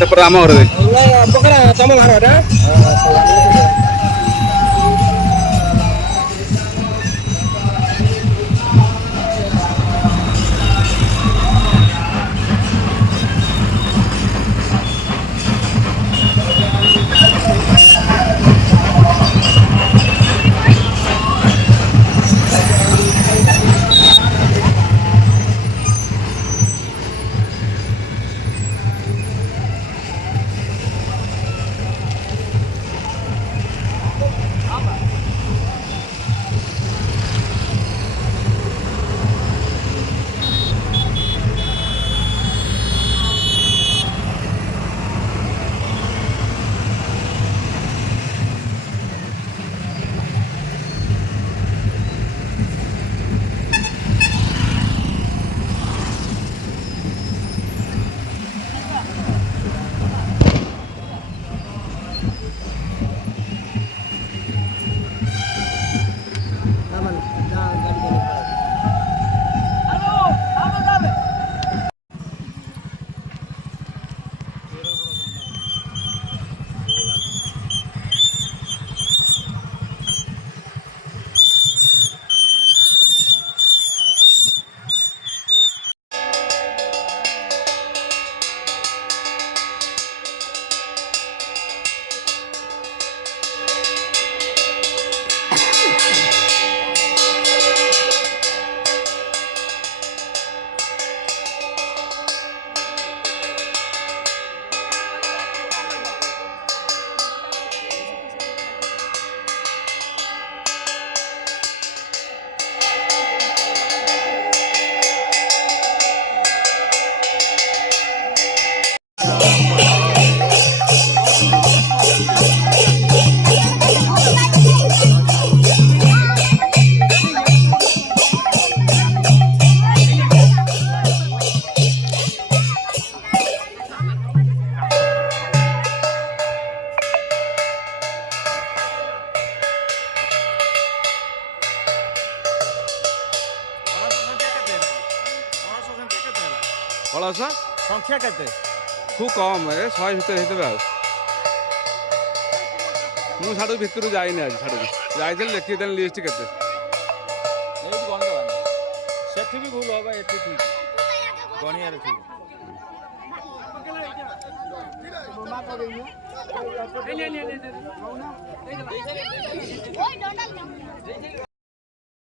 ସେପଟେ ଆମ ଘରେ ତମ ଘର कलश संख्या केते खूब कम ए 100 भितर हेतबे आ मु साडू भितर जाइनी आज साडू जाइल लिखि देन लिस्ट केते एठी गंद सेठी भी भूल होबा एठी ठीक गणिया रे ठीक मां को देइयो ले ले ले ले ओइ डंडा